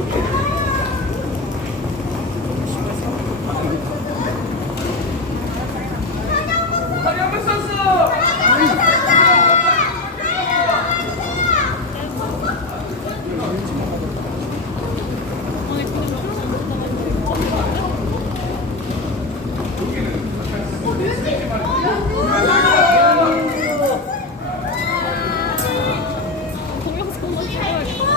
동영상 찍어야겠다.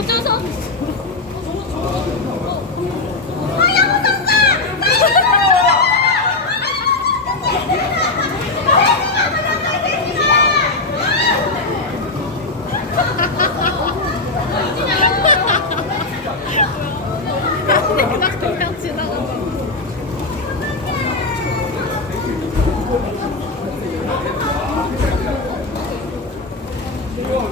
우주선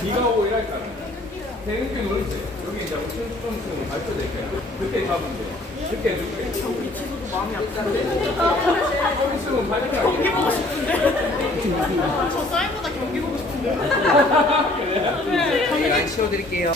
비가 오고 이랄까. 대응기 놀이지. 여기 이제 우천 수정층이 발표될 거야. 그렇게 잡으면 돼. 그렇게 해줄게. 우리 친구도 마음이 아픈데. 좀 있으면 발표하게. 저 사인보다 경기 보고 싶은데. 안 치워드릴게요.